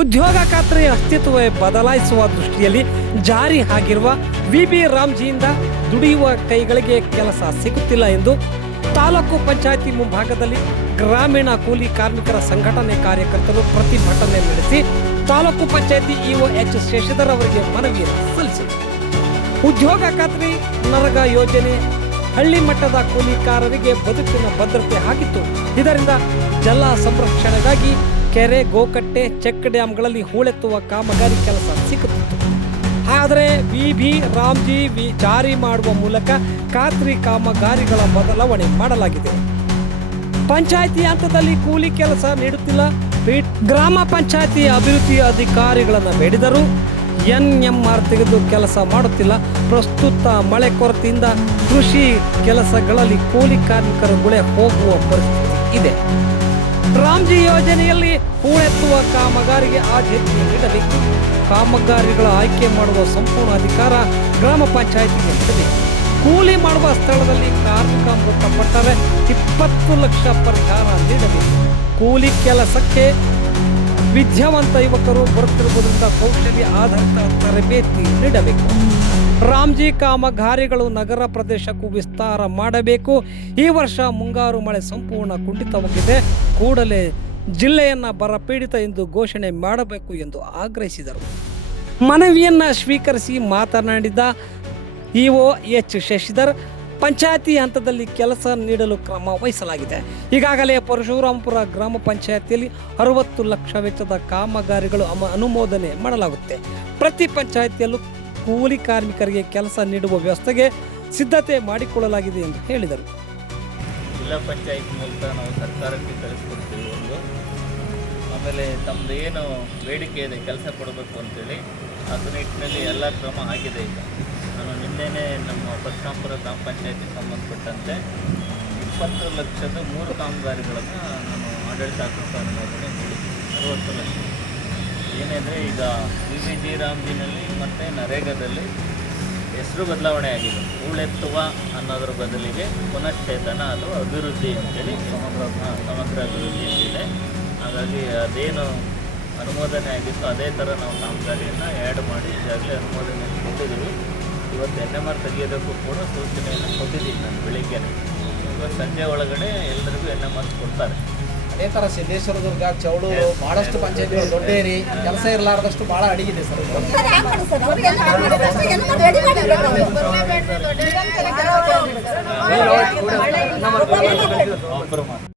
ಉದ್ಯೋಗ ಖಾತ್ರಿ ಅಸ್ತಿತ್ವವೇ ಬದಲಾಯಿಸುವ ದೃಷ್ಟಿಯಲ್ಲಿ ಜಾರಿ ಆಗಿರುವ ವಿ.ಬಿ. ರಾಮ್ಜಿಯಿಂದ ದುಡಿಯುವ ಕೈಗಳಿಗೆ ಕೆಲಸ ಸಿಗುತ್ತಿಲ್ಲ ಎಂದು ತಾಲೂಕು ಪಂಚಾಯಿತಿ ಮುಂಭಾಗದಲ್ಲಿ ಗ್ರಾಮೀಣ ಕೂಲಿ ಕಾರ್ಮಿಕರ ಸಂಘಟನೆ ಕಾರ್ಯಕರ್ತರು ಪ್ರತಿಭಟನೆ ನಡೆಸಿ ತಾಲೂಕು ಪಂಚಾಯಿತಿ ಇಒ ಎಚ್ ಶಶಿಧರ್ ಅವರಿಗೆ ಮನವಿಯನ್ನು ಸಲ್ಲಿಸಿದರು. ಉದ್ಯೋಗ ಖಾತ್ರಿ ನರೇಗಾ ಯೋಜನೆ ಹಳ್ಳಿ ಮಟ್ಟದ ಕೂಲಿಕಾರರಿಗೆ ಬದುಕಿನ ಭದ್ರತೆ ಆಗಿತ್ತು. ಇದರಿಂದ ಜಲ ಸಂರಕ್ಷಣೆಗಾಗಿ ಕೆರೆ, ಗೋಕಟ್ಟೆ, ಚೆಕ್ ಡ್ಯಾಂಗಳಲ್ಲಿ ಹೂಳೆತ್ತುವ ಕಾಮಗಾರಿ ಕೆಲಸ ಸಿಗುತ್ತಿತ್ತು. ಆದರೆ ವಿ.ಬಿ. ರಾಮ್ಜಿ ಜಾರಿ ಮಾಡುವ ಮೂಲಕ ಖಾತ್ರಿ ಕಾಮಗಾರಿಗಳ ಬದಲಾವಣೆ ಮಾಡಲಾಗಿದೆ. ಪಂಚಾಯಿತಿ ಹಂತದಲ್ಲಿ ಕೂಲಿ ಕೆಲಸ ನೀಡುತ್ತಿಲ್ಲ. ಗ್ರಾಮ ಪಂಚಾಯಿತಿ ಅಭಿವೃದ್ಧಿ ಅಧಿಕಾರಿಗಳನ್ನು ಬೇಡಿದರೂ ಎನ್ಎಂಆರ್ ತೆಗೆದು ಕೆಲಸ ಮಾಡುತ್ತಿಲ್ಲ. ಪ್ರಸ್ತುತ ಮಳೆ ಕೊರತೆಯಿಂದ ಕೃಷಿ ಕೆಲಸಗಳಲ್ಲಿ ಕೂಲಿ ಕಾರ್ಮಿಕರು ಗುಳೆ ಹೋಗುವ ಪರಿಸ್ಥಿತಿ ಇದೆ. ರಾಮ್ಜಿ ಯೋಜನೆಯಲ್ಲಿ ಹೂಳೆತ್ತುವ ಕಾಮಗಾರಿಗೆ ಆದ್ಯತೆ ನೀಡಬೇಕು. ಕಾಮಗಾರಿಗಳ ಆಯ್ಕೆ ಮಾಡುವ ಸಂಪೂರ್ಣ ಅಧಿಕಾರ ಗ್ರಾಮ ಪಂಚಾಯಿತಿಗೆ ನೀಡಬೇಕು. ಕೂಲಿ ಮಾಡುವ ಸ್ಥಳದಲ್ಲಿ ಕಾರ್ಮಿಕ ಮೃತಪಟ್ಟರೆ 20 ಲಕ್ಷ ಪರಿಹಾರ ನೀಡಬೇಕು. ಕೂಲಿ ಕೆಲಸಕ್ಕೆ ವಿದ್ಯಾವಂತ ಯುವಕರು ಬರುತ್ತಿರುವುದರಿಂದ ಕೌಶಲ್ಯ ಆಧಾರಿತ ತರಬೇತಿ ನೀಡಬೇಕು. ರಾಮ್ಜಿ ಕಾಮಗಾರಿಗಳು ನಗರ ಪ್ರದೇಶಕ್ಕೂ ವಿಸ್ತಾರ ಮಾಡಬೇಕು. ಈ ವರ್ಷ ಮುಂಗಾರು ಮಳೆ ಸಂಪೂರ್ಣ ಕುಂಠಿತವಾಗಿದೆ. ಕೂಡಲೇ ಜಿಲ್ಲೆಯನ್ನು ಬರಪೀಡಿತ ಎಂದು ಘೋಷಣೆ ಮಾಡಬೇಕು ಎಂದು ಆಗ್ರಹಿಸಿದರು. ಮನವಿಯನ್ನು ಸ್ವೀಕರಿಸಿ ಮಾತನಾಡಿದ ಇಒ ಎಚ್ ಶಶಿಧರ್, ಪಂಚಾಯತಿ ಹಂತದಲ್ಲಿ ಕೆಲಸ ನೀಡಲು ಕ್ರಮ ವಹಿಸಲಾಗಿದೆ. ಈಗಾಗಲೇ ಪರಶುರಾಂಪುರ ಗ್ರಾಮ ಪಂಚಾಯತಿಯಲ್ಲಿ 60 ಲಕ್ಷ ವೆಚ್ಚದ ಕಾಮಗಾರಿಗಳು ಅನುಮೋದನೆ ಮಾಡಲಾಗುತ್ತೆ. ಪ್ರತಿ ಪಂಚಾಯತಿಯಲ್ಲೂ ಕೂಲಿ ಕಾರ್ಮಿಕರಿಗೆ ಕೆಲಸ ನೀಡುವ ವ್ಯವಸ್ಥೆಗೆ ಸಿದ್ಧತೆ ಮಾಡಿಕೊಳ್ಳಲಾಗಿದೆ ಎಂದು ಹೇಳಿದರು. ಜಿಲ್ಲಾ ಪಂಚಾಯತ್ ಮೂಲಕ ನಾವು ಸರ್ಕಾರಕ್ಕೆ ಕಳಿಸ್ಕೊಡ್ತೀವಿ. ಆಮೇಲೆ ತಮ್ಮದು ಏನು ಬೇಡಿಕೆ ಇದೆ ಕೆಲಸ ಕೊಡಬೇಕು ಅಂತೇಳಿ ಅದು ನಿಟ್ಟಿನಲ್ಲಿ ಎಲ್ಲ ಕ್ರಮ ಆಗಿದೆ. ಈಗ ನಾನು ನಿನ್ನೆನೇ ನಮ್ಮ ಪರಶುರಾಂಪುರ ಗ್ರಾಮ ಪಂಚಾಯತಿಗೆ ಸಂಬಂಧಪಟ್ಟಂತೆ 20 ಲಕ್ಷದ 3 ಕಾಮಗಾರಿಗಳನ್ನು ನಾನು ಆಡಳಿತಾತ್ಮಕ ಅನುಮೋದನೆ ನೀಡಿದ್ದೀನಿ. 60 ಲಕ್ಷ ಏನೆಂದರೆ ಈಗ ವಿ.ಬಿ. ರಾಮ್ಜಿನಲ್ಲಿ ಮತ್ತು ನರೇಗಾದಲ್ಲಿ ಹೆಸರು ಬದಲಾವಣೆ ಆಗಿದೆ. ಹೂಳೆತ್ತುವ ಅನ್ನೋದ್ರ ಬದಲಿಗೆ ಪುನಶ್ಚೇತನ ಅದು ಅಭಿವೃದ್ಧಿ ಅಂತೇಳಿ ಸಮಗ್ರ ಅಭಿವೃದ್ಧಿ ಅಂತಿದೆ. ಹಾಗಾಗಿ ಅದೇನು ಅನುಮೋದನೆ ಆಗಿತ್ತು ಅದೇ ಥರ ನಾವು ಕಾಮಗಾರಿಯನ್ನು ಆ್ಯಡ್ ಮಾಡಿ ಈಗಾಗಲೇ ಅನುಮೋದನೆ ಕೊಟ್ಟಿದ್ದೀವಿ. ಇವತ್ತು ಎನ್ಎಂಆರ್ ತೆಗೆಯೋದಕ್ಕೂ ಕೂಡ ಸೂಚನೆಯನ್ನು ಕೊಟ್ಟಿದ್ದೀನಿ ನಾನು ಬೆಳಿಗ್ಗೆ. ಇವತ್ತು ಸಂಜೆ ಒಳಗಡೆ ಎಲ್ಲರಿಗೂ ಎನ್ಎಂಆರ್ ಕೊಡ್ತಾರೆ. ಅದೇ ಥರ ಸಿದ್ದೇಶ್ವರ ದುರ್ಗ, ಚೌಡೂರು ಭಾಳಷ್ಟು ಪಂಚಾಯತಿಗಳು ದೊಡ್ಡೇರಿ ಕೆಲಸ ಇರಲಾರ್ದಷ್ಟು ಭಾಳ ಅಡಿಗಿದೆ ಸರ್.